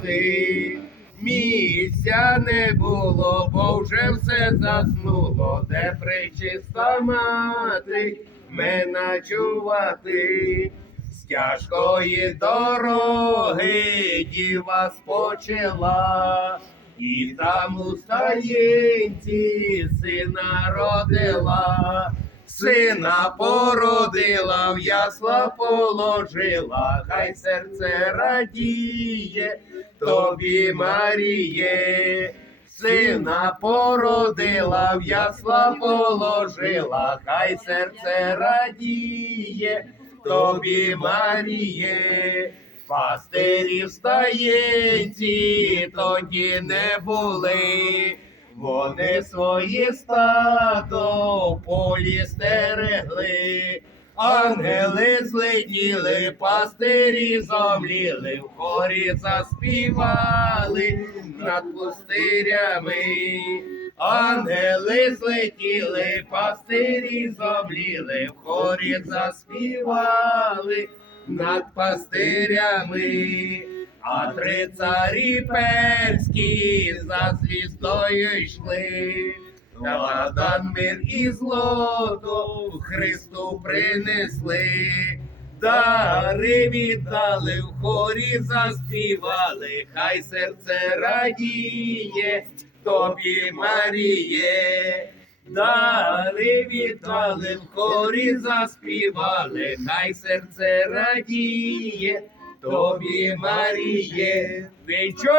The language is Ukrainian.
спати. Місця не було, бо вже все заснуло, де причиста мати ме ночувати. З тяжкої дороги діва спочила, і там у стаєнці сина родила. Сина породила, в ясла положила, хай серце радіє тобі, Маріє. Сина породила, в ясла положила, хай серце радіє тобі, Маріє. Пастирі в стаєнці тоді не були. Вони своє стадо полі стерегли, ангели злетіли, пастирі зомліли, в хорі заспівали над пустирями. Ангели злетіли, пастирі зомліли, в хорі заспівали над пастирями. А три царі перські за звіздою йшли. Ладан мир і злото Христу принесли. Дари віддали, в хорі заспівали, хай серце радіє, тобі Маріє. Дари віддали, в хорі заспівали, хай серце радіє, тобі Маріє. Чуєте?